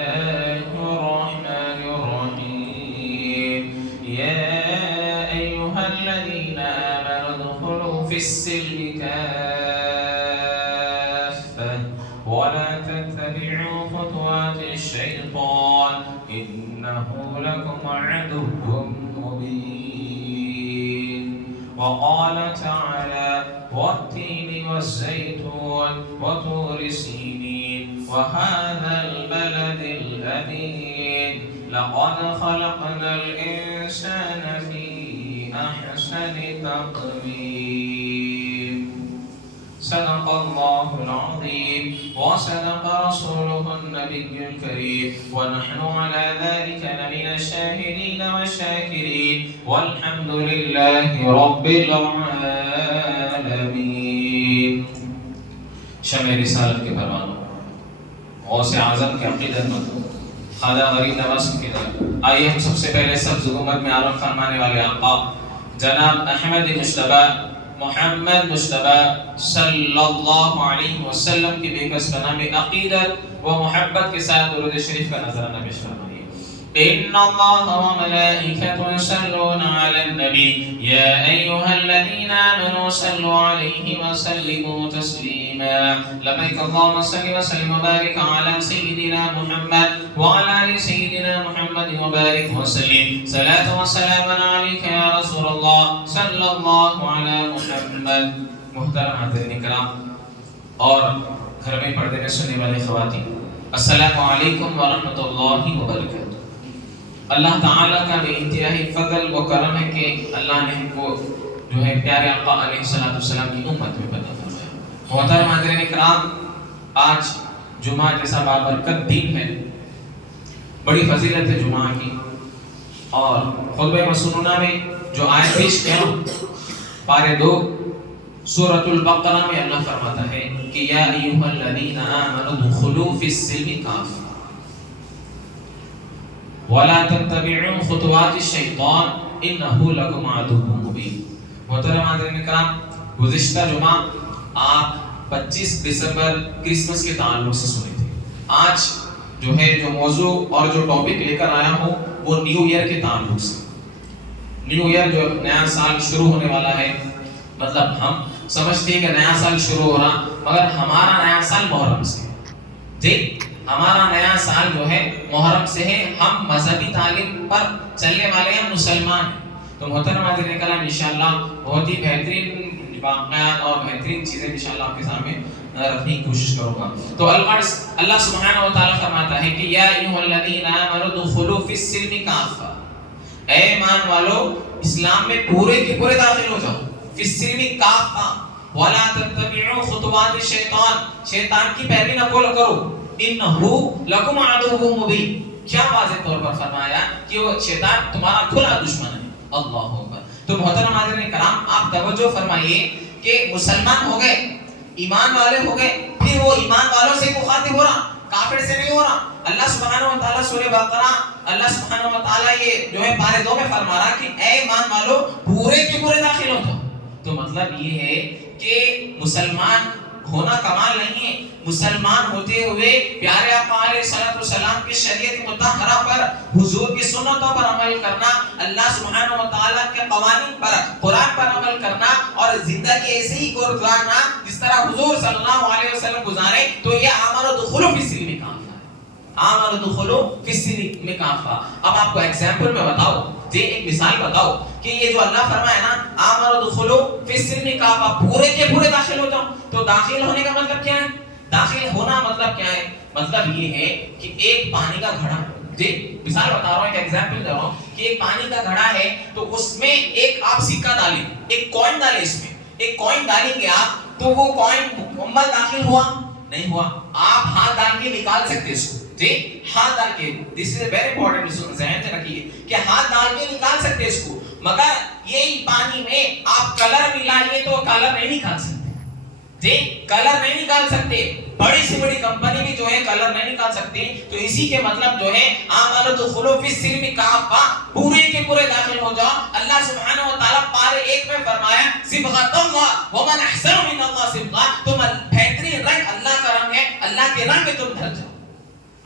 الرحمن الرحيم يا أيها الذين آمنوا ادخلوا في السلم كافة ولا تتبعوا خطوات الشيطان إنه لكم عدو مبين. وقال تعالى والتين والزيتون وطور سينين وهذا البلد الأمين لقد خلقنا الإنسان في أحسن تقويم. صدق الله العظيم وصدق رسوله النبي الكريم ونحن على ذلك لمن الشاهدين والشاكرين والحمد لله رب العالمين. شمع رسالت کے پروانوں غوث اعظم کے عقیدت مندوں خواجہ غریب نواز کے در آئیے ہم سب سے پہلے سبز حکومت میں عالم فرمانے والے آقا جناب احمد مجتبی محمد مجتبی صلی اللہ علیہ وسلم کی بےکس بنا میں عقیدت و محبت کے ساتھ درود شریف کا نظرانہ پیش فرمائیے. إن الله وملائكته يصلون على النبي يا أيها الذين آمنوا صلوا عليه وسلموا تسليما. لبيك اللهم صل وسلم وبارك على سيدنا محمد وعلى آل سيدنا محمد وبارك وسلم صلاة وسلاما عليك يا رسول الله صلى الله على محمد. محترم حاضرین کرام اور گھر میں پردے میں سننے والے خواتین، السلام علیکم ورحمۃ اللہ وبرکاتہ. اللہ تعالیٰ کا بے انتہائی فضل و کرم ہے کہ اللہ نے ہم کو جو ہے پیارے آقا علیہ السلام کی امت میں پیدا فرمایا. محترم حاضرین کرام، آج جمعہ جیسا بابرکت دن ہے، بڑی فضیلت ہے جمعہ کی. اور خطبہ مسنونہ میں جو آیت پیش کیا پارے 2 سورۃ البقرہ میں اللہ فرماتا ہے کہ یا ایھا الذین آمنوا ادخلوا فی السلم کافہ وَلَا تَتَّبِعُوا خُطُوَاتِ الشَّيْطَانِ إِنَّهُ لَكُمْ عَدُوٌّ مُّبِينٌ. محترم حاضرین کرام، گزشتہ جمعہ آپ 25 دسمبر کرسمس کے تعلق سے سنے تھے. آج جو ہے جو موضوع اور جو ٹاپک لے کر آیا ہوں وہ نیو ایئر کے تعلق سے. نیو ایئر جو نیا سال شروع ہونے والا ہے، مطلب ہم سمجھتے ہیں کہ نیا سال شروع ہو رہا، مگر ہمارا نیا سال محرم سے جی ہمارا نیا سال جو ہے محرم سے ہے. ہم مذہبی تعلیم پر چلنے والے ہیں، مسلمان ہیں. تو محترم حاضرین کرام، انشاءاللہ بہت ہی بہترین واقعات اور بہترین چیزیں انشاءاللہ آپ کے سامنے رکھنے کی کوشش کروں گا. تو اللہ سبحانہ و تعالیٰ فرماتا ہے کہ یا ایھا الذین آمنوا ادخلوا فی السلم کافہ، اے ایمان والو اسلام میں پورے کے پورے داخل ہو جاؤ. فی السلم کافہ ولا تتبعوا خطوات الشیطان، شیطان کی پیروی نہ کرو. انہو لکم عدو مبین، کیا واضح طور پر فرمایا کہ وہ شیطان تمہارا کھلا دشمن ہے. اللہ اکبر. تو محترم حاضرین کرام، آپ توجہ فرمائیے کہ مسلمان ہو گئے، ایمان والے ہو گئے، پھر وہ ایمان والوں سے مخاطب ہو رہا، کافر سے نہیں ہو رہا. اللہ سبحانہ و تعالیٰ سورہ بقرہ اللہ سبحانہ و تعالیٰ یہ جو ہے پارے 2 میں فرما رہا کہ اے ایمان والو پورے کے پورے داخل ہو جاؤ. تو مطلب یہ ہے کہ مسلمان ہونا کمال نہیں ہے، مسلمان ہوتے ہوئے پیارے آقا علیہ السلام کی شریعت مطہرہ پر، حضور کی سنتوں پر عمل کرنا، اللہ سبحانہ و تعالیٰ کے قوانین پر، قرآن پر عمل کرنا اور زندگی ایسے ہی گزارنا جس طرح حضور صلی اللہ علیہ وسلم گزارے. تو یہ آمنوا ادخلوا فی السلم کافہ، آمنوا ادخلوا فی السلم کافہ. اب آپ کو ایگزامپل میں بتاؤ، ایک مثال بتاؤ کہ یہ جو اللہ فرمایا نا آمنوا ادخلوا فی السلم کافہ، پورے کے پورے داخل ہو جاؤ. تو داخل ہونے کا مطلب کیا ہے؟ داخل ہونا مطلب کیا ہے؟ مطلب یہ ہے کہ ایک پانی کا گھڑا، جی مثال بتا رہا ہوں، ایک ایگزامپل دے رہا ہوں کہ ایک پانی کا گھڑا ہے تو اس میں ایک آپ سکہ ڈالیں، ایک کوائن ڈالیں، اس میں ایک کوائن ڈالیں گے آپ تو وہ کوائن مکمل داخل ہوا نہیں ہوا. آپ ہاتھ ڈال کے نکال سکتے اس کو، جی ہاتھ ڈال کے، دس از ویری امپورٹنٹ، ذہن میں رکھیے کہ ہاتھ ڈال کے نکال سکتے اس کو، مگر یہی پانی میں آپ کلر ملائیے تو کلر نہیں نکال سکتے. جی کلر نہیں نکال سکتے، بڑی سے بڑی کمپنی بھی جو ہے کلر نہیں نکال سکتی. تو اسی کے مطلب جو ہے آمنوا ادخلوا فی السلم کافہ، پورے کے پورے داخل ہو جاؤ. اللہ سبحانہ و تعالیٰ پارے 1 میں فرمایا صبغۃ اللہ ومن احسن من اللہ صبغہ، تم بہترین رنگ اللہ کا رنگ ہے، اللہ کے رنگ میں تم ڈھل جاؤ.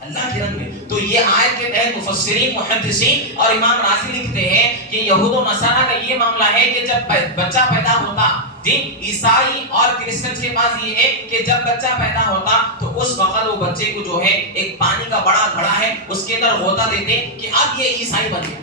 اللہ کے رنگ میں. تو یہ آیت کے تحت مفسرین محدثین اور امام رازی لکھتے ہیں کہ یہود و نصارہ کا یہ معاملہ ہے کہ جب بچہ پیدا ہوتا، عیسائی اور کرسچن کے پاس یہ ہے کہ جب بچہ پیدا ہوتا تو اس وقت وہ بچے کو جو ہے ایک پانی کا بڑا گھڑا ہے اس کے اندر غوطہ دیتے کہ اب یہ عیسائی بن گیا،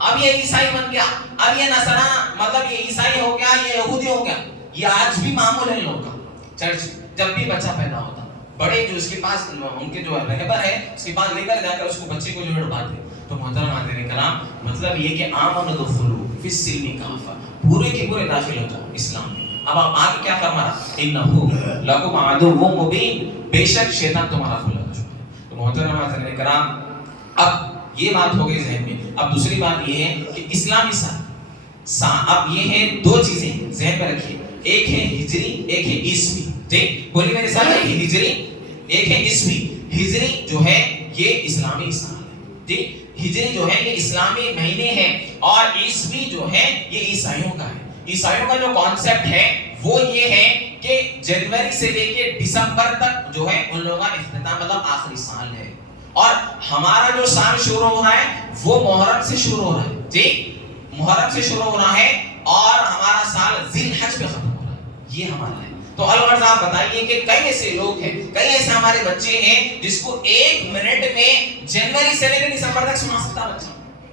اب یہ عیسائی بن گیا، اب یہ نصرہ مطلب یہ عیسائی ہو گیا، یہ یہودی ہو گیا. یہ آج بھی معمول ہے لوگوں کا. چرچ جب بھی بچہ پیدا ہوتا بڑے جو اس کے پاس ان کے جو رہبر ہے اس کے پاس لے کر جا کر اس کو بچے کو جو ہے ڈباتے. تو محترم حاضرین کرام مطلب یہ کہ آمنوا ادخلوا فی السلم کافہ، پورے کے پورے داخل ہو جاؤ اسلام میں. اب آپ آگے کیا فرما رہا؟ انہ لکم عدو مبین، بے شک شیطان تمہارا کھلا دشمن ہے. تو محترم حاضرین کرام اب یہ بات ہو گئی ذہن میں. اب دوسری بات یہ ہے کہ اسلامی سال، اب یہ ہے دو چیزیں ذہن میں رکھیے، ایک ہے ہجری ایک ہے عیسوی. ٹھیک بولی میرے ساتھ، ایک ہے ہجری ایک ہے عیسوی. ہجری جو ہے یہ اسلامی سال ہے. ٹھیک ہجری جو ہے یہ اسلامی مہینے ہے اور عیسوی جو ہے یہ عیسائیوں کا ہے. عیسائیوں کا جو کانسیپٹ ہے وہ یہ ہے کہ جنوری سے لے کے دسمبر تک جو ہے ان لوگوں کا اختتام مطلب آخری سال ہے. اور ہمارا جو سال شروع ہو رہا ہے وہ محرم سے شروع ہو رہا ہے. ٹھیک محرم سے شروع ہو رہا ہے اور ہمارا سال ذی الحج پہ ختم ہو رہا ہے. یہ ہمارا ہے. تو الغرض آپ بتائیے کہ کئی ایسے لوگ ہیں، کئی ایسے ہمارے بچے ہیں جس کو ایک منٹ میں جنوری سے لے کے دسمبر تک سنا سکتا بچہ.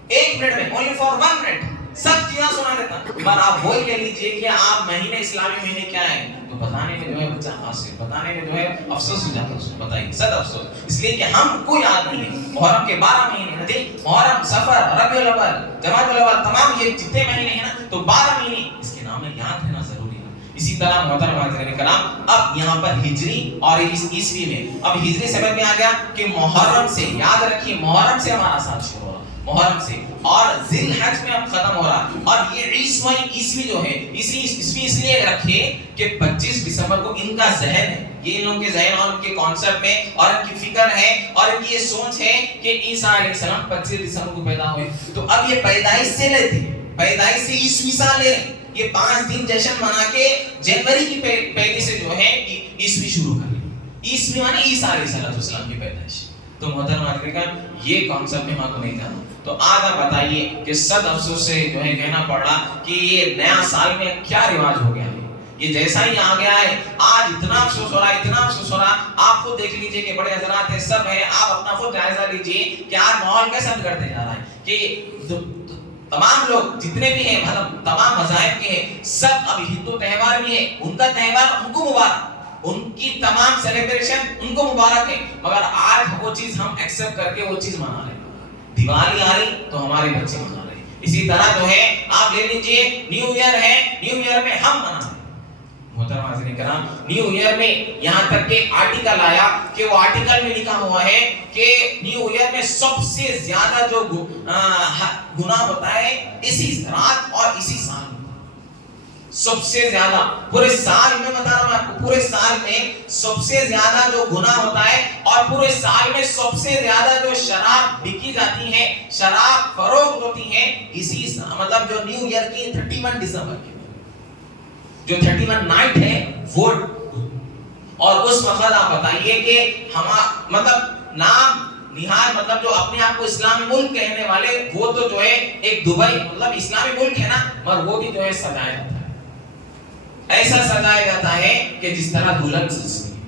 ایک منٹ میں only for 1 minute سب چیزیں سنا دیتا. پر آپ وہی کہہ لیجئے کہ آپ مہینے اسلامی مہینے کیا ہے تو بتانے میں جو ہے بچہ خاص ہے، بتانے میں جو ہے افسوس ہو جاتا ہے. اس کو بتائیے صد افسوس، اس لیے کہ ہم کو یاد نہیں ہے. محرم کے 12 مہینے ہیں، محرم، صفر، ربیع الاول، جمادی الاول، تمام یہ جتنے مہینے ہیں نا تو 12 مہینے اس کے نام میں یاد رہنا ضروری ہے. اسی طرح محترم حاضرین کرام اب یہاں پر ہجری اور عیسوی میں اب ہجری سمجھ میں آ گیا کہ محرم سے، یاد رکھیے محرم سے ہمارا سال شروع ہو رہا، محرم سے، اور ذی الحج میں اب ختم ہو رہا. اور یہ عیسوی جو ہے عیسوی اس لیے رکھے کہ 25 دسمبر کو ان کا ذہن ہے، یہ ان لوگوں کے ذہن اور ان کے کانسیپٹ میں اور ان کی فکر ہے اور ان کی یہ سوچ ہے کہ عیسیٰ علیہ السلام 25 دسمبر کو پیدا ہوئے. تو اب یہ پیدائش سے لیتے ہیں، پیدائش سے عیسوی سال لے رہے ہیں. یہ 5 دن جشن منا کے جنوری کی پہلی سے جو ہے عیسوی شروع کر لیں. عیسوی مانے عیسیٰ علیہ السلام کی پیدائش. تو محترم حاضرین کا یہ کانسیپٹ میں کو نہیں جانا. تو آج آپ بتائیے کہ صد افسوس سے جو ہے کہنا پڑ رہا کہ یہ نیا سال میں کیا رواج ہو گیا ہے. یہ جیسا ہی آ گیا ہے آج اتنا افسوس ہو رہا ہے، اتنا افسوس ہو رہا ہے. آپ خود دیکھ لیجئے کہ بڑے حضرات ہیں سب ہیں، آپ اپنا خود جائزہ لیجئے کہ آج ماحول کیسا بگڑتے جا رہا ہے کہ تمام لوگ جتنے بھی ہیں مطلب تمام مذاہب کے ہیں سب اب ہندو تہوار بھی ہے، ان کا تہوار ان کو مبارک، ان کی تمام سیلیبریشن ان کو مبارک ہے. مگر آج وہ چیز ہم ایکسپٹ کر کے وہ چیز منا رہے ہیں. دیوالی آ رہی تو ہمارے بچے منا رہے ہیں. اسی طرح جو ہے آپ لے لیجئے نیو ایئر ہے، نیو ایئر میں ہم منا رہے ہیں. محترم حاضرین کرام نیو ایئر میں یہاں تک کہ آرٹیکل آیا کہ وہ آرٹیکل میں لکھا ہوا ہے کہ نیو ایئر میں سب سے زیادہ جو گناہ ہوتا ہے اسی رات اور اسی سال میں سب سے زیادہ پورے سال میں بتا رہا ہوں آپ کو، پورے سال میں سب سے زیادہ جو گناہ ہوتا ہے اور پورے سال میں سب سے زیادہ جو شراب بکی جاتی ہے، شراب فروخت ہوتی ہے اسی مطلب جو نیو ایئر کی 31 دسمبر کی جو 31 نائٹ ہے وہ. اور اس وقت آپ بتائیے کہ ہم مطلب نام نہاد مطلب جو اپنے آپ کو اسلامی ملک کہنے والے وہ تو جو ہے ایک دبئی مطلب اسلامی ملک ہے نا، مگر وہ بھی جو ہے سجایا جاتا ہے، ایسا سجایا جاتا ہے کہ جس طرح دلہن سجتی ہے.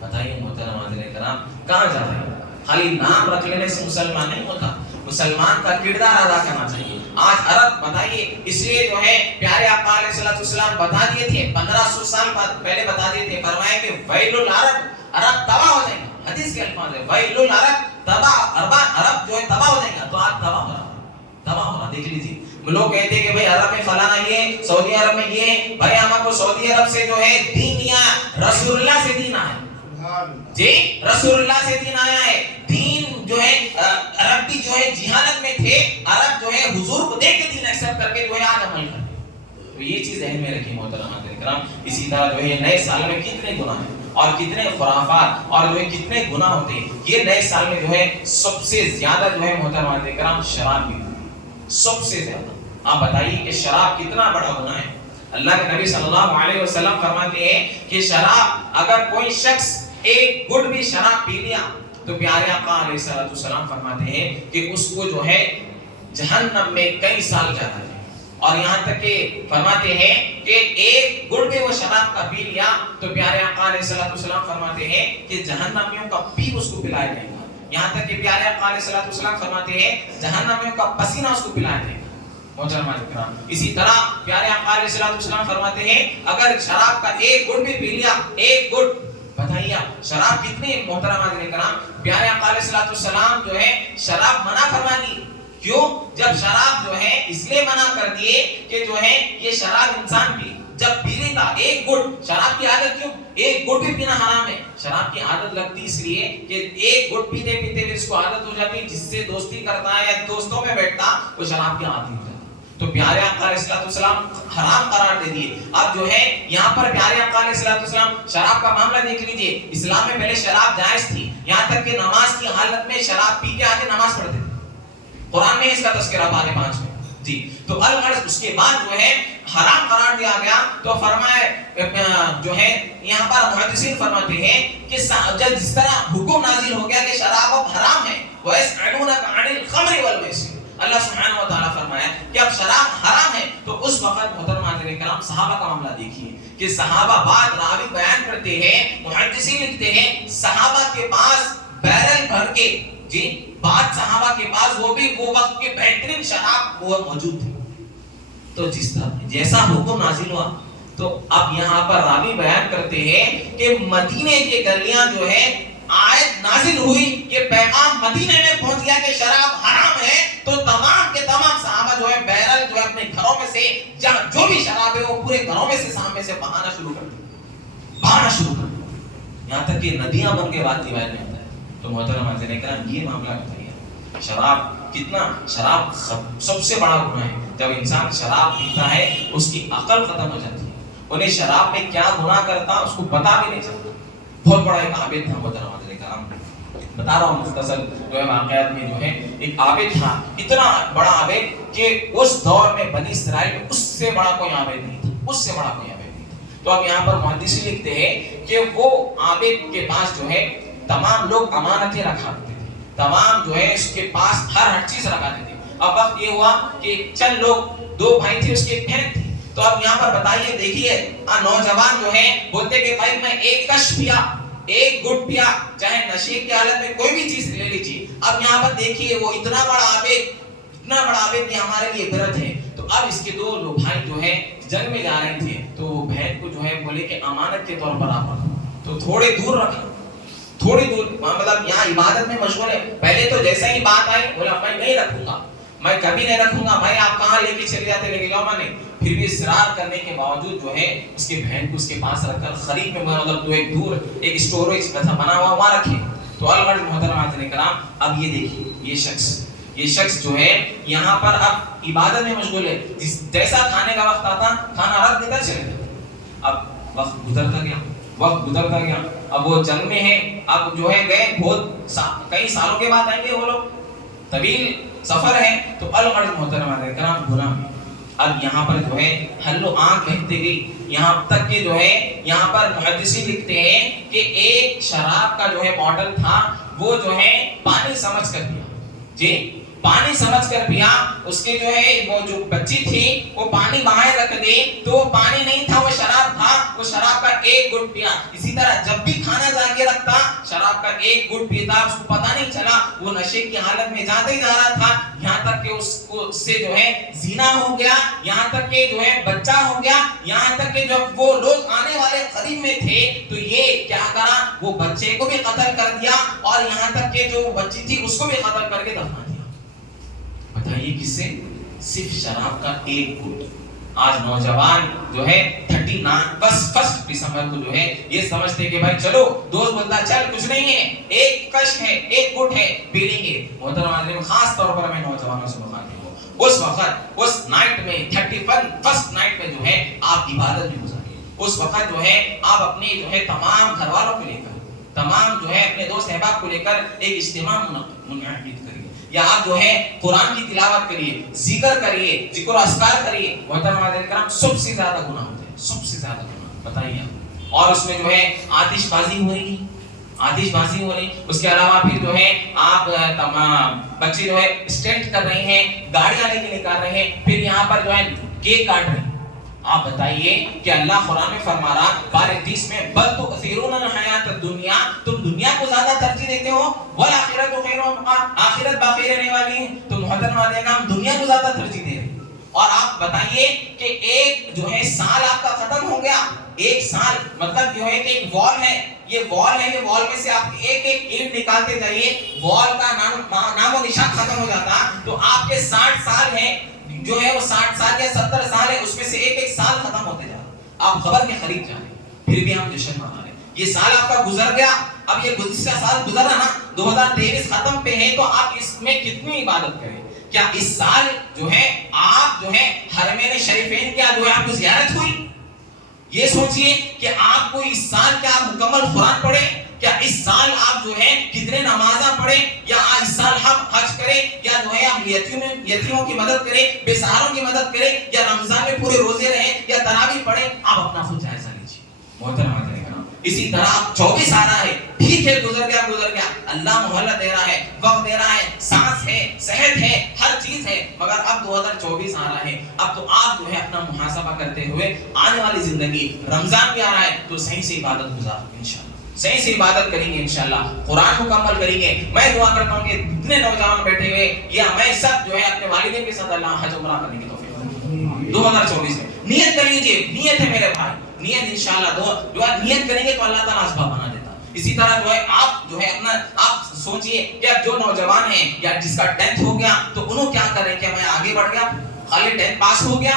بتائیے محترم حاضرین کرام کہاں جا رہے ہیں؟ خالی نام رکھ لینے سے مسلمان نہیں ہوتا، مسلمان کا کردار ادا کرنا چاہیے. آج عرب بتائیے اس لیے جو ہے پیارے آقا علیہ السلام بتا دیے تھے 1500 سال پہلے بتا دیے تھے، فرمایا کہ ویل العرب، عرب تباہ ہو جائیں گے. حدیث کے الفاظ ہے ویل العرب، تباہ عرب جو ہے تباہ ہو جائے گا. تو آج تباہ ہو رہا دیکھ لیجیے. لوگ کہتے ہیں کہ بھائی عرب میں فلانا یہ، سعودی عرب میں یہ، بھائی ہم کو سعودی عرب سے جو ہے دین یا رسول اللہ سے دین آیا جی، رسول اللہ سے دین آیا ہے. دین جو ہے عرب بھی جو ہے جہالت میں تھے، عرب جو ہے حضور کو دیکھ کے دین ایکسپٹ کر کے جو ہے آج عمل کرتے. تو یہ چیز ذہن میں رکھیے محترم حاضرین کرام. اسی طرح جو ہے نئے سال میں کتنے گناہ ہیں اور کتنے خرافات اور جو ہے کتنے گناہ ہوتے ہیں. یہ نئے سال میں جو ہے سب سے زیادہ جو ہے محترم حاضرین کرام شراب بھی سب سے زیادہ. آپ بتائیے کہ شراب کتنا بڑا گناہ ہے. اللہ کے نبی صلی اللہ علیہ وسلم فرماتے ہیں کہ شراب اگر کوئی شخص ایک گھٹ بھی شراب پی لیا تو پیارے آقا علیہ الصلوۃ والسلام فرماتے ہیں کہ اس کو جو ہے جہنم میں کئی سال جانا ہے. اور یہاں تک کہ فرماتے ہیں کہ ایک گھٹ بھی وہ شراب کا پی لیا تو پیارے آقا علیہ الصلوۃ والسلام فرماتے ہیں کہ جہنمیوں کا پیپ اس کو پلایا جائے گا. یہاں تک کہ پیارے آقا علیہ الصلوۃ والسلام فرماتے ہیں جہنمیوں کا پسینہ اس کو پلایا جائے گا. محترم کرام اسی طرح پیارے آقا علیہ الصلوۃ والسلام فرماتے ہیں اگر شراب کا ایک گھٹ بھی پی لیا, ایک گھٹ, بتائیے شراب کتنی محترم حضرات کرام, پیارے آقا علیہ الصلوۃ والسلام جو ہے شراب منع فرما دی. کیوں؟ جب شراب جو ہے اس لیے منع کر دیے کہ جو ہے یہ شراب انسان پی جب پی لیتا ایک گھٹ, شراب کی عادت کیوں, ایک گھٹ بھی پینا حرام ہے. شراب کی عادت لگتی اس لیے کہ ایک گھٹ پیتے پیتے اس کو عادت ہو جاتی, جس سے دوستی کرتا ہے یا دوستوں میں بیٹھتا وہ شراب کی عادت ہو جاتی. تو پیارے آقا علیہ الصلوۃ والسلام حرام قرار دے دیے. اب جو ہے یہاں پر پیارے آقا علیہ الصلوۃ والسلام شراب کا معاملہ دیکھ لیجئے. اسلام میں پہلے شراب جائز تھی, یہاں تک کہ نماز کی حالت میں شراب پی کے آگے نماز پڑھتے تھے. قرآن میں اس کا تذکرہ پارے 5 میں جی. تو الغرض اس کے بعد جو ہے حرام قرار دیا گیا تو فرمایا جو ہے یہاں پر محدثین فرماتے ہیں کہ جس طرح حکم نازل ہو گیا کہ شراب اب حرام ہے, وَيَسْأَلُونَكَ عَنِ الْخَمْرِ وَالْمَيْسِرِ, اللہ سبحانہ و تعالیٰ فرمایا کہ اب شراب حرام ہے. تو اس وقت محترم حضرات کرام صحابہ کا معاملہ دیکھیے کہ صحابہ بات راوی بیان کرتے ہیں, محدثین لکھتے ہیں صحابہ کے پاس بیرل بھر کے جی بات صحابہ کے پاس وہ بھی وہ وقت کے بہترین شراب وہ موجود تھی. تو جس طرح جیسا حکم نازل ہوا تو اب یہاں پر راوی بیان کرتے ہیں کہ مدینے کی گلیاں جو ہے آیت نازل ہوئی, یہ پیغام مدینے میں پہنچ گیا کہ شراب حرام ہے. تو تمام کے تمام صحابہ جو ہے بیرل جو ہے اپنے گھروں میں سے جو بھی شراب ہے وہ پورے گھروں میں سے سامنے سے بہانا شروع کر دیا, یہاں تک کہ ندیاں بن کے بات دیوار میں ہوتا ہے. تو محترم حضرات کرام یہ معاملہ بتائیے شراب کتنا, شراب سب سے بڑا گناہ ہے. جب انسان شراب پیتا ہے اس کی عقل ختم ہو جاتی ہے, انہیں شراب میں کیا گناہ کرتا اس کو پتا بھی نہیں چلتا. بہت بڑا ایک عابد تھا محترم حضرات کرام, بتا رہا ہوں مختصر جو ہے واقعات میں جو ہے ایک عابد تھا, اتنا بڑا عابد کہ اس دور میں بنی اسرائیل میں اس سے بڑا کوئی عابد نہیں تھا, اس سے بڑا کوئی عابد نہیں تھا. تو اب یہاں پر محدثین لکھتے ہیں کہ وہ عابد کے پاس جو ہے تمام لوگ امانتیں رکھا کرتے تھے, تمام جو ہے اس کے پاس ہر چیز رکھاتے تھے. اب وقت یہ ہوا کہ چند لوگ, 2 بھائی تھے, اس کی ایک بہن تھی. تو اب یہاں پر بتائیے دیکھیے نوجوان جو ہے بولتے کہ بھائی میں ایک کش پیا, ایک گھٹ پیا, چاہے نشے کی حالت میں کوئی بھی چیز لے لیجیے. اب یہاں پر دیکھیے وہ اتنا بڑا عابد یہ ہمارے لیے عبرت ہے. تو اب اس کے 2 لوگ بھائی جو ہے جنگ میں جا رہے تھے, تو وہ بہن کو جو ہے بولے کہ امانت کے طور پر آپ رکھو, تو تھوڑے دور رکھا, تھوڑی دور, مطلب یہاں عبادت میں مشغول ہے. پہلے تو جیسا ہی بات آئی بولا میں نہیں رکھوں گا, میں کبھی نہیں رکھوں گا, میں آپ کہاں لے کے چلے جاتے لے کے جاؤ میں نہیں. پھر بھی اصرار کرنے کے باوجود جو ہے اس کی بہن کو اس کے پاس رکھ کر خرید میں مطلب ایک دور ایک اسٹوریج بنا ہوا وہاں رکھے. تو الغرض محترم حضرات کرام اب یہ دیکھیے یہ شخص جو ہے یہاں پر اب عبادت میں مشغول ہے, جیسا کھانے کا وقت آتا کھانا رکھ دیتا چلے جاتا. اب وقت گزرتا گیا, اب وہ جنگ میں ہے, اب جو ہے گئے بہت کئی سالوں کے بعد آئیں گے وہ لوگ, طویل سفر ہے. تو الغرض محترم حضرات کرام گناہ میں اب یہاں پر جو ہے ہلو آنکھ بہتے گئی, یہاں تک کہ جو ہے یہاں پر محدثین لکھتے ہیں کہ ایک شراب کا جو ہے باٹل تھا وہ جو ہے پانی سمجھ کر پیا, جی پانی سمجھ کر پیا. اس کے جو ہے وہ جو بچی تھی وہ پانی باہر رکھ دی, تو وہ پانی نہیں تھا وہ شراب تھا, وہ شراب کا ایک گھٹ پیا. اسی طرح جب بھی کھانا جا کے رکھتا شراب کا ایک گھٹ پیتا, اس کو پتا نہیں چلا, وہ نشے کی حالت میں جاتا ہی جا رہا تھا, یہاں تک کہ اس سے جو ہے زنا ہو گیا, یہاں تک کہ جو ہے بچہ ہو گیا, یہاں تک کہ جب وہ لوگ آنے والے قریب میں تھے تو یہ کیا کرا, وہ بچے کو بھی قتل کر دیا اور یہاں تک کہ جو بچی تھی اس کو بھی قتل کر کے دفنا دیا. بتائیے کس سے, صرف شراب کا ایک گھٹ. آج نوجوان جو ہے 39 1 دسمبر کو جو ہے یہ سمجھتے کہ بھائی چلو, دوست بولتا چل کچھ نہیں ہے, ایک کش ہے, ایک گھٹ ہے, پی لیں گے. محترم خاص طور پر میں نوجوانوں سے مخاطب ہوں, اس وقت اس نائٹ میں 31 نائٹ میں جو ہے آپ عبادت میں گزاریں. اس وقت جو ہے آپ اپنے جو ہے تمام گھر والوں کو لے کر, تمام جو ہے اپنے دوست احباب کو لے کر ایک اجتماع منعقد کریے, یا آپ جو ہے قرآن کی تلاوت کریے, ذکر کریے, ذکر و اذکار کریے. محترم حضرات کرام سب سے زیادہ گناہ ہوتے ہیں, سب سے زیادہ گناہ بتائیے. اور اس میں جو ہے آتش بازی ہو رہی, آتش بازی ہو رہی, اس کے علاوہ پھر جو ہے آپ تمام بچے جو ہے اسٹنٹ کر رہے ہیں, گاڑیاں لے کے نکال رہے ہیں, پھر یہاں پر جو ہے کیک کاٹ رہے ہیں. آپ بتائیے کہ اللہ قرآن میں فرما رہا پارے 30 میں بل تؤثرون الحیات الدنیا, تم دنیا کو زیادہ ترجیح دیتے ہو, والآخرۃ خیر و ابقیٰ, آخرت باقی رہنے والی ہے. تو محترم عزیزان ہم دنیا کو زیادہ ترجیح دے رہے ہیں. اور آپ بتائیے کہ ایک جو ہے سال آپ کا ختم ہو گیا, ایک سال مطلب جو ہے کہ ایک وال ہے, یہ وال ہے, یہ وال میں سے آپ ایک ایک اینٹ نکالتے جائیے, وال کا نام و نشان ختم ہو جاتا. تو آپ کے 60 سال ہیں جو ہے وہ 60 سال یا 70 سال ہے, اس میں سے ایک ایک سال ختم ہوتے جا رہا. آپ خبر کے قریب جا رہے ہیں, پھر بھی ہم جشن منا رہے ہیں. یہ سال آپ کا گزر گیا, اب یہ گزشتہ سال گزرا نا, 2023 ختم پہ ہے, تو آپ اس میں کتنی عبادت کریں. کیا اس سال جو ہے آپ جو ہے حرمین شریفین کیا جو ہے آپ کو زیارت ہوئی؟ یہ سوچئے کہ آپ کو اس سال کیا مکمل قرآن پڑھے, کیا اس سال آپ جو ہے کتنے نمازاں پڑھیں, یا اس سال ہم حج کریں, یا جو ہے آپ یتیموں کی مدد کریں, بے سہاروں کی مدد کریں, یا رمضان میں پورے روزے رہیں, یا تراویح پڑھیں. آپ اپنا خود جائزہ لیجیے. محترم حاضرین کرام, اسی طرح 24 آ رہا ہے, ٹھیک ہے گزر گیا, اللہ مہلت دے رہا ہے, وقت دے رہا ہے, سانس ہے, صحت ہے, ہر چیز ہے, مگر اب 2024 آ رہا ہے. اب تو آپ جو ہے اپنا محاسبہ کرتے ہوئے آنے والی زندگی, رمضان بھی آ رہا ہے, تو صحیح سے عبادت گزارو انشاءاللہ, صحیح سے عبادت کریں گے انشاءاللہ, قرآن مکمل کریں گے. میں دعا کرتا ہوں کہ جتنے نوجوان بیٹھے ہوئے یا میں سب جو ہے اپنے والدین کے ساتھ اللہ حج عمرہ کرنے کی توفیق 2024 میں نیت کر لیجئے. نیت ہے میرے بھائی, نیت انشاءاللہ دعا نیت کریں گے تو اللہ تعالیٰ اسباب بنا دیتا. اسی طرح جو ہے آپ جو ہے اپنا آپ سوچئے کہ جو نوجوان ہیں یا جس کا 10th ہو گیا تو انہوں کیا کریں, کہ میں آگے بڑھ گیا, خالی 10th پاس ہو گیا,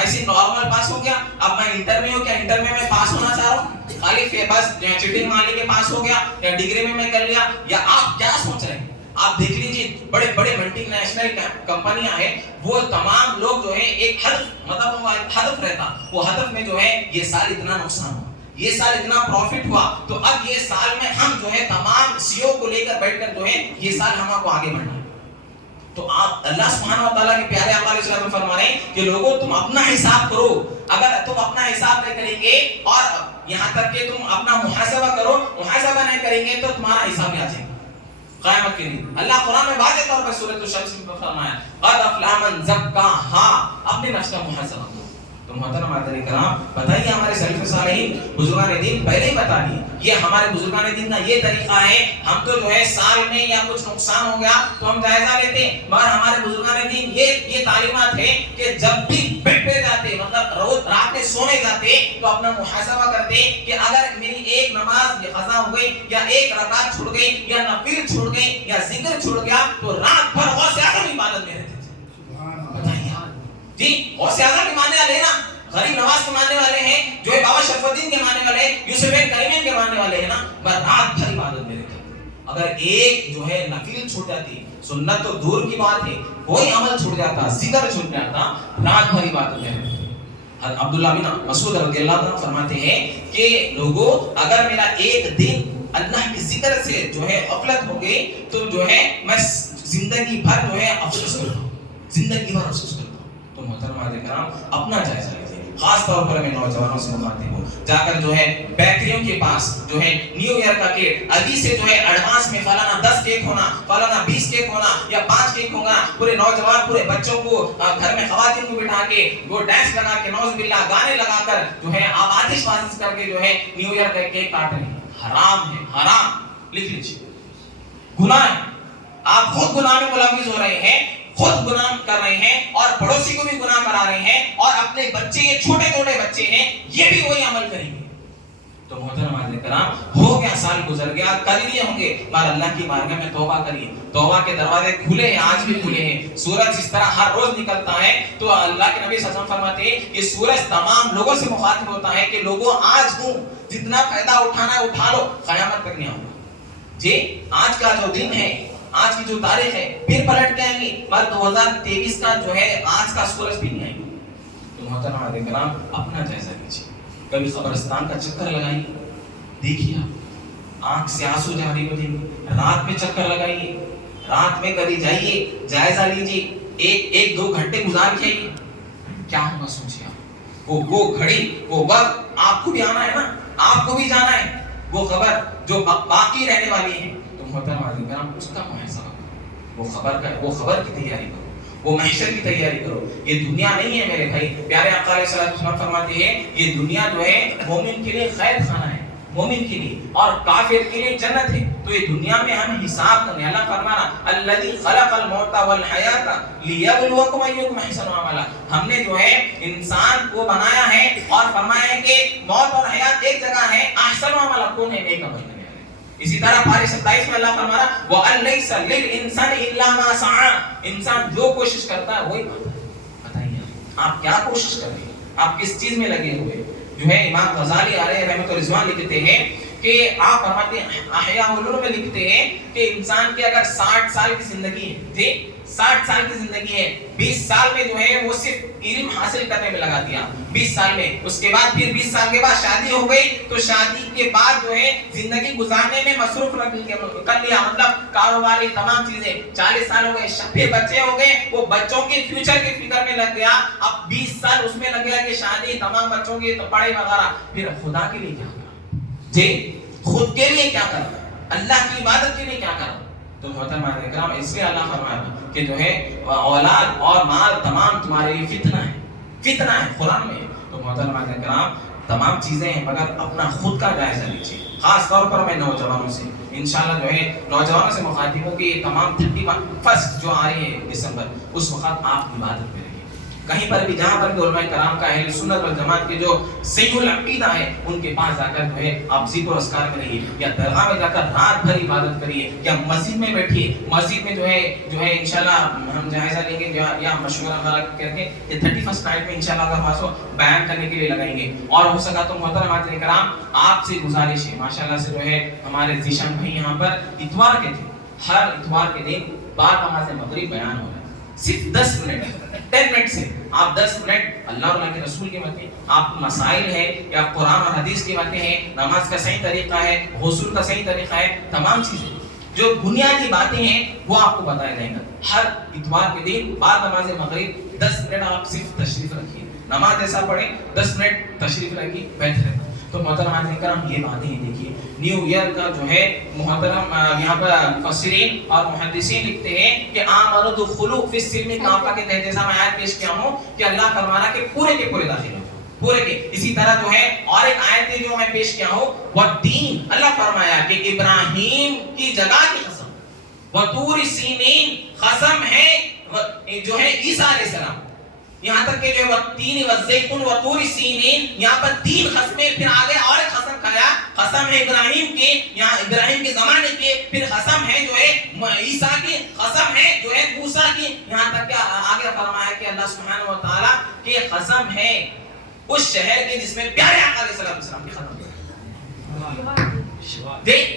ایسے نارمل پاس ہو گیا, اب میں انٹر میں ہوں, کیا انٹر میں پاس ہونا چاہ رہا ہوں, خالی بس چیٹنگ مار کے پاس ہو گیا, یا ڈگری میں کر لیا, یا آپ کیا سوچ رہے ہیں؟ آپ دیکھ لیجیے بڑے بڑے ملٹی نیشنل کمپنیاں ہیں, وہ تمام لوگ جو ہے ایک ہدف مطلب وہ ہدف رہتا, وہ ہدف میں جو ہے یہ سال اتنا نقصان ہوا, یہ سال اتنا پروفٹ ہوا, تو اب یہ سال میں ہم جو ہے تمام سیو کو لے کر بیٹھ کر جو ہے یہ سال ہم کو آگے بڑھنا ہے. تو آپ اللہ سبحانہ و تعالیٰ کے پیارے آقا علیہ السلام فرما رہے ہیں کہ لوگوں تم اپنا حساب کرو. اگر تم اپنا حساب نہیں کریں گے اور یہاں تک کہ تم اپنا محاسبہ کرو, محاسبہ نہیں کریں گے تو تمہارا حساب بھی آ جائے گا قیامت کے دن. اللہ قرآن میں واضح طور پر سورۃ الشمس میں فرمایا قد افلح من زکاہا, اپنے نفس کا محاسبہ کرو. تو محترم حاضرین کرام, بتائیے ہمارے سلف صالحین بزرگان دین پہلے ہی بتا دیے, یہ ہمارے بزرگان دین کا یہ طریقہ ہے. ہم تو جو ہے سال میں یا کچھ نقصان ہو گیا تو ہم جائزہ لیتے ہیں, مگر ہمارے بزرگان دین یہ تعلیمات ہے کہ جب بھی بیڈ پہ جاتے, مطلب روز رات میں سونے جاتے, تو اپنا محاسبہ کرتے کہ اگر میری ایک نماز قضا ہو گئی, یا ایک رکعت چھوٹ گئی, یا نفل چھوٹ گئی, یا ذکر چھوٹ گیا, تو رات بھر غوث اعظم عبادت میں رہتے تھے. بتائیے جی, غوث اعظم کے ماننے والے نا, غریب نواز کے ماننے والے ہیں, جو ہے بابا شرف الدین کے ماننے والے ہیں, یوسف کریمین کے ماننے والے ہیں نا, بس رات بھر عبادت میں رہتے. اگر ایک جو ہے نفل چھوٹ جاتی, سنت تو دور کی بات ہے, کوئی عمل چھوٹ جاتا, ذکر چھوٹ جاتا, رات بھر عبادت میں رہتے. عبداللہ بن مسعود رضی اللہ عنہ فرماتے ہیں کہ لوگوں اگر میرا ایک دن اللہ کے ذکر سے جو ہے غفلت ہو گئی تو جو ہے میں زندگی بھر جو ہے افسوس کرتا ہوں, زندگی بھر افسوس کرتا ہوں. تو محترم حاضرین کرام, اپنا جائزہ لیجیے. خاص طور پر میں نوجوانوں سے مخاطب ہوں, جا کر جو ہے بیکریوں کے پاس جو ہے نیو ایئر کا کیک ابھی سے جو ہے ایڈوانس میں فلانا 10 کیک ہونا, فلانا 20 کیک ہونا, یا 5 کیک ہوگا, پورے نوجوان پورے بچوں کو گھر میں خواتین کو بٹھا کے وہ ڈانس لگا کے نعوذ باللہ گانے لگا کر جو ہے آپ آتش بازی کر کے جو ہے نیو ایئر کا کیک کاٹ رہے ہیں. حرام ہے, حرام, لکھ لیجیے, گناہ ہے. آپ خود گناہ میں ملوث ہو رہے ہیں, خود گناہ کر رہے ہیں, اور پڑوسی کو بھی گناہ کرا رہے ہیں, اور اپنے بچے, یہ چھوٹے چھوٹے بچے ہیں, یہ بھی وہی عمل کریں گے. تو محترم حاضرین کرام, ہو گیا, سال گزر گیا, کر لیے ہوں گے, پر اللہ کی بارگاہ میں توبہ کریے. توبہ کے دروازے کھلے ہیں, آج بھی کھلے ہیں. سورج جس طرح ہر روز نکلتا ہے, تو اللہ کے نبی صلی اللہ علیہ وسلم فرماتے ہیں کہ سورج تمام لوگوں سے مخاطب ہوتا ہے کہ لوگوں آج ہوں, جتنا فائدہ اٹھانا ہے اٹھا لو, قیامت تک نہیں آؤں گا. جی, آج کا جو دن ہے, آج کی جو تاریخ ہے, پھر پلٹ کے آئیں گے, پر 2023 کا جو ہے آج کا سورج بھی نہیں آئیں گے. تو محترم حاضرین کرام, اپنا جائزہ لیجیے. کبھی قبرستان کا چکر لگائیے, دیکھیے آپ آنکھ سے آنسو جاری ہو جائیں گے. رات میں چکر لگائیے, رات میں کبھی جائیے, جائزہ لیجیے, ایک 2 گھنٹے گزار کے آئیے, کیا ہوگا سوچیے آپ. وہ گھڑی, وہ وقت آپ کو بھی آنا ہے نا, آپ کو بھی جانا ہے. وہ خبر جو باقی رہنے والی ہیں، تو محترم حاضرین کرام اس کا محاسبہ کرو، وہ خبر کی تیاری کرو، وہ محشر کی تیاری کرو. یہ دنیا نہیں ہے میرے بھائی. پیارے آقا علیہ الصلوۃ والسلام فرماتے ہیں یہ دنیا جو ہے مومن کے لیے قید خانہ ہے، مومن کے لیے، اور کافر کے لیے جنت ہے. تو یہ دنیا میں ہم حساب کریں. اللہ فرما رہا الذی خلق الموت والحیات لیبلوکم ایکم احسن عملا. ہم نے جو ہے انسان کو بنایا ہے اور فرمایا ہے کہ موت اور حیات ایک جگہ ہے، احسن عملا کون ہے؟ نیک عمل کرنے والے. اسی طرح پارے 27 میں اللہ فرما رہا وَأَن لَيْسَ لِلْإِنسَانِ إِلَّا مَا سَعَىٰ. انسان جو کوشش کرتا ہے وہی پاتا ہے. بتائیے آپ کیا کوشش کر رہے ہیں، آپ کس چیز میں لگے ہوئے. جو ہے امام غزالی علیہ رحمۃ الرضوان لکھتے ہیں کہ آپ فرماتے ہیں احیاء العلوم میں لکھتے ہیں کہ انسان کی اگر 60 سال کی زندگی ہے، جی 60 سال کی زندگی ہے، 20 سال میں جو ہے وہ صرف علم حاصل کرنے میں لگا دیا 20 سال میں، اس کے بعد پھر 20 سال کے بعد شادی ہو گئی تو شادی کے بعد جو ہے زندگی گزارنے میں مصروف کر لیا، مطلب کاروباری تمام چیزیں. 40 سال ہو گئے، پھر بچے ہو گئے، وہ بچوں کے فیوچر کی فکر میں لگ گیا. اب 20 سال اس میں لگ گیا کہ شادی، تمام بچوں کی پڑھائی وغیرہ. پھر خدا کے لیے کیا کرا؟ جی خود کے لیے کیا کرا؟ اللہ کی عبادت کے لیے کیا کرا؟ تو محترم اکرام اس لیے اللہ فرمایا کہ جو ہے اولاد اور مال تمام تمہارے لیے فتنہ ہے، فتنہ ہے قرآن میں. تو محترم اکرام تمام چیزیں ہیں مگر اپنا خود کا جائزہ لیجیے. خاص طور پر میں نوجوانوں سے انشاءاللہ جو ہے نوجوانوں سے مخاطب ہوں کہ یہ تمام 31 جو آ رہی ہے دسمبر، اس وقت آپ عبادت میں رہیے. کہیں پر بھی جہاں پر بھی علماء کرام کا اہل سنت والجماعت کے جو صحیح العقیدہ ہے ان کے پاس جا کر جو ہے آپ ذکر و اذکار میں رہیے، یا درگاہ میں جا کر رات بھر عبادت کریے، یا مسجد میں بیٹھیے. مسجد میں جو ہے انشاءاللہ ہم جائزہ لیں گے یا مشورہ کر کے 31 نائٹ میں انشاءاللہ اگر واسو بیان کرنے کے لیے لگائیں گے. اور ہو سکا تو محترم حاضرین کرام آپ سے گزارش ہے ماشاءاللہ سے جو ہے ہمارے ذیشان بھائی یہاں پر اتوار کے دن، ہر اتوار کے دن بعد نماز مغرب بیان ہو رہا ہے. صرف 10 منٹ سے آپ 10 منٹ اللہ اور اللہ کے رسول کی باتیں، آپ مسائل ہے یا قرآن اور حدیث کی باتیں ہیں، نماز کا صحیح طریقہ ہے، غسل کا صحیح طریقہ ہے، تمام چیزیں جو بنیادی باتیں ہیں وہ آپ کو بتایا جائیں گا. ہر اتوار کے دن بعد نماز مغرب 10 منٹ آپ صرف تشریف رکھیے. نماز ایسا پڑھیں 10 منٹ تشریف رکھیے، بہتر ہے. تو محترم حاضرین کرام یہ باتیں ہیں. دیکھیے نیو ایئر کا جو ہے محترم یہاں پر مفسرین اور محدثین لکھتے ہیں کہ آمنوا دخلوا فی السلم کافہ کے تحت جیسا میں آیت پیش کیا ہوں کہ اللہ فرمانا کہ پورے کے پورے داخل ہو پورے کے. اسی طرح جو ہے اور ایک آیت ہے جو میں پیش کیا ہوں والدین، اللہ فرمایا کہ ابراہیم کی جگہ کی قسم، وطور سینین قسم ہے جو ہے عیسیٰ علیہ السلام. یہاں تک کہ جو ہے والتین والزیتون وطور سینین، یہاں پر 3 قسمیں، پھر آگے اور ایک قسم کھایا، قسم ہے ابراہیم کی، یہاں ابراہیم کے زمانے کے، پھر قسم ہے جو ہے عیسیٰ کی، قسم ہے جو ہے موسیٰ کی. یہاں تک کہ آگے فرمایا کہ اللہ سبحانہ وتعالیٰ کی قسم ہے اس شہر کی جس میں پیارے آقا علیہ السلام کی قدم دیکھ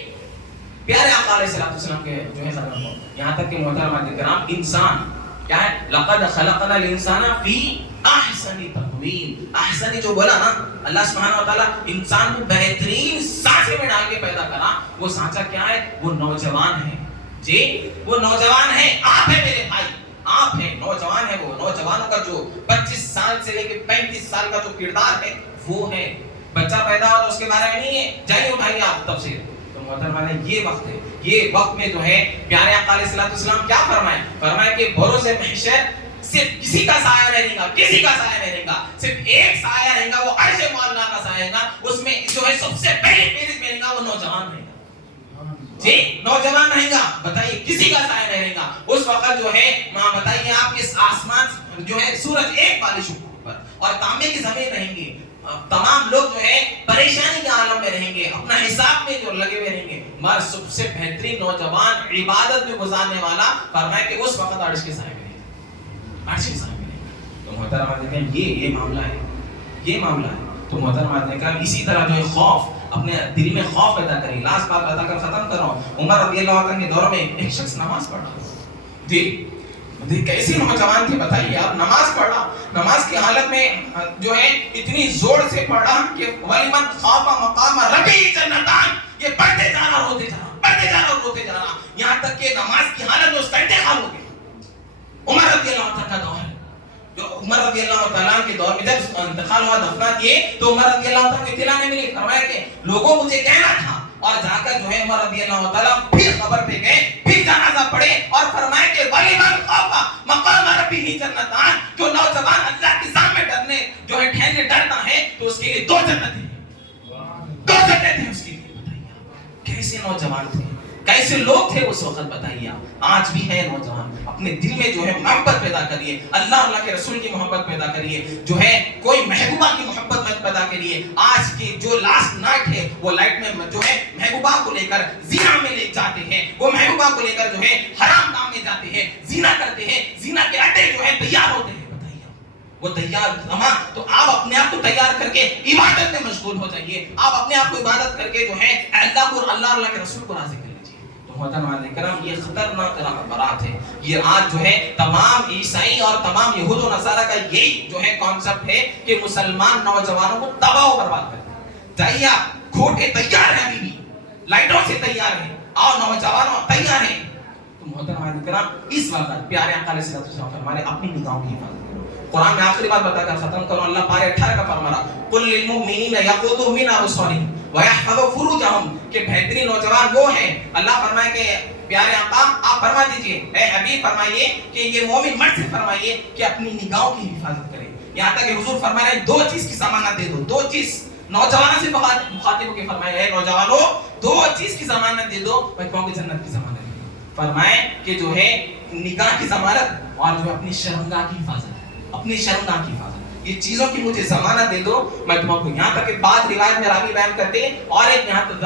پیارے آقا علیہ السلام کے جو ہے قدم ہو. یہاں تک کہ محترم کرام انسان کیا ہے لقد خلقنا الانسان فی احسن تقویم. احسن جو بولا نا اللہ سبحانہ وتعالی انسان کو بہترین سانچے میں ڈال کے پیدا کرا. وہ سانچہ کیا ہے؟ وہ نوجوان ہے. جی وہ نوجوان ہے. آپ ہیں میرے بھائی، آپ ہیں نوجوان ہے. وہ نوجوانوں کا جو 25 سال سے لے کے 35 سال کا جو کردار ہے وہ ہے. بچہ پیدا ہو تو اس کے بارے میں نہیں ہے جائیے اٹھائیے آپ تفسیر. تو محترمہ نے یہ وقت ہے، یہ وقت میں جو ہے پیارے آقا علیہ السلام کیا فرمائے کہ بروز محشر صرف کسی کا سایہ رہے گا، کسی کا سایہ رہے گا، صرف ایک سایہ رہے گا، وہ عرش معلا کا سایہ رہے گا. اس میں جو ہے سب سے پہلے فہرست میں رہے گا وہ نوجوان رہے گا. جی نوجوان رہے گا. بتائیے کسی کا سایہ نہیں رہے گا. اس وقت جو ہے ماں بتائیے آپ اس آسمان جو ہے سورج ایک بارش پر اور تانبے کی زمین رہیں گے. تمام لوگ جو ہے پریشانی کے عالم میں رہیں گے، اپنا حساب میں جو لگے ہوئے رہیں گے. مگر سب سے بہترین نوجوان عبادت میں گزارنے والا فرمایا کہ اس وقت عرش کے سائے میں رہے گا، عرش کے سائے میں رہے گا. تو محترم حضرات یہ معاملہ ہے، یہ معاملہ ہے. تو محترم حضرات اسی طرح جو ہے خوف، اپنے دل میں خوف پیدا کریں. لاسٹ بات بتا کر ختم کر رہا ہوں. عمر رضی اللہ عنہ کے دور میں ایک شخص نماز پڑھ رہا تھا. جی کیسے نوجوان تھے بتائیے آپ. نماز پڑھا، نماز کی حالت میں جو ہے اتنی زور سے پڑھا کہ وَلِمَنْ خَافَ مَقَامَ رَبِّهِ جَنَّتَانِ، یہ پڑھتے جا رہا روتے جا رہا، پڑھتے جا رہا روتے جا رہا، یہاں تک کہ نماز کی حالت میں اس کا انتقال ہو گیا. عمر رضی اللہ عنہ کا دور ہے. جو عمر رضی اللہ تعالیٰ کے دور میں جب انتقال ہوا دفنات یہ، تو عمر رضی اللہ عنہ کو اطلاع نہیں ملی. فرمایا کہ لوگوں مجھے کہنا تھا اور جا کر جو ہے عمر رضی اللہ تعالیٰ پھر قبر پہ گئے، پھر جنازہ پڑھے اور فرمائے کہ وَلِمَنْ خَافَ مَقَامَ رَبِّهِ جَنَّتَانِ، جو نوجوان اللہ کے سامنے ڈرنے جو ہے ٹھہرنے ڈرتا ہے تو اس کے لیے 2 جنتیں ہیں، 2 جنتیں ہیں اس کے لیے۔ بتائیے آپ کیسے نوجوان تھے، کیسے لوگ تھے اس وقت، بتائیے آپ آج بھی ہے نوجوان، اپنے دل میں جو ہے محبت پیدا کریے، اللہ کے رسول کی محبت پیدا کریے، جو ہے کوئی محبوبہ کی محبت مت پیدا کریے۔ آج کی جو لاسٹ نائٹ ہے وہ لائٹ میں جو ہے محبوبہ کو لے کر زنا میں لے جاتے ہیں، وہ محبوبہ کو لے کر جو ہے حرام کام میں جاتے ہیں، زنا کرتے ہیں، زنا کے اڈے جو ہے تیار ہوتے ہیں۔ بتائیے وہ تیار زمان، تو آپ اپنے آپ کو تیار کر کے عبادت میں مشغول ہو جائیے، آپ اپنے آپ کو عبادت کر کے جو ہے اللہ کو اللہ کے رسول کو راضی کر لیجیے۔ محترم کرام یہ خطرناک برات ہے، یہ آج جو ہے تمام عیسائی اور تمام یہود و نصارہ کا یہی جو ہے کانسیپٹ ہے کہ مسلمان نوجوانوں کو تباہ و برباد کرتے ہیں۔ جائیے آپ کھوٹے تیار ہیں، ابھی بھی لائٹوں سے تیار ہیں اور نوجوانوں تیار ہیں۔ تو محترم کرام اس وقت پیارے آقا علیہ الصلوۃ والسلام فرما رہے اپنی نگاہوں کی حفاظت کرو۔ قرآن میں آخری بات بتا کر ختم کروں، اللہ پارے 18 کا فرما رہا قُلْ لِلْمُؤْمِنِينَ يَغُضُّوا مِنْ أَبْصَارِهِمْ وَيَحْفَظُوا فُرُوجَهُمْ، کہ بہترین نوجوان وہ ہیں، اللہ فرمائے کہ پیارے آقا آپ فرما دیجئے، اے حبیب فرمائیے کہ یہ مومن مرد سے فرمائیے کہ اپنی نگاہوں کی حفاظت کرے۔ یہاں تک کہ حضور فرما رہے ہیں 2 چیز کی ضمانت دے دو، 2 چیز نوجوانوں سے مخاطب ہو کے فرمائے اے نوجوانوں 2 چیز کی ضمانت دے دو، میں کہوں کہ جنت کی ضمانت دے دو۔ فرمائے کہ جو ہے نگاہ کی ضمانت اور جو اپنی شرمگاہ کی حفاظت، اپنی شرمگاہ کی حفاظت، یہ چیزوں کی مجھے ضمانت دے دو، میں تم کو۔ یہاں تک کہ بعض روایت میں راوی بیان کرتے ہیں اور ایک یہاں تک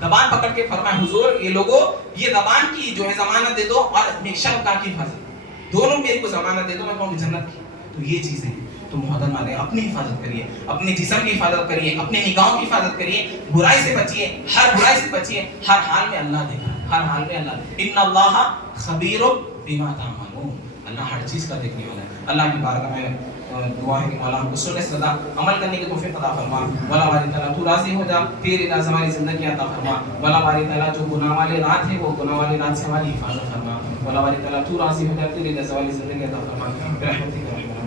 زبان پکڑ کے فرمائے حضور یہ لوگوں یہ زبان کی جو ہے ضمانت دے دو اور اپنی شرمگاہ کی حفاظت، دونوں میرے کو ضمانت دے دو، میں کہوں کہ جنت کی۔ تو یہ چیزیں تو محترم علیہ اپنی حفاظت کریے، اپنے جسم کی حفاظت کریے، اپنی نگاہوں کی حفاظت کریے، برائی سے بچیے، ہر برائی سے بچیے، ہر حال میں اللہ دیکھ رہا ہے، ہر حال میں اللہ، ان اللہ خبیر بما تعملون، اللہ ہر چیز کا دیکھنے والا ہے۔ اللہ کی بارگاہ میں دعا ہے کہ مولا ہم کو سننے سے زیادہ عمل کرنے کی توفیق عطا فرما، مولا باری تعالیٰ تو راضی ہو جا، تیرے رضا والی زندگی عطا فرما، مولا باری تعالیٰ جو گناہ والی رات ہے وہ گناہ والی رات سے ہماری حفاظت فرما، مولا باری تعالیٰ تو راضی ہو جا، تیرے رضا والی زندگی عطا فرما، برحمتک۔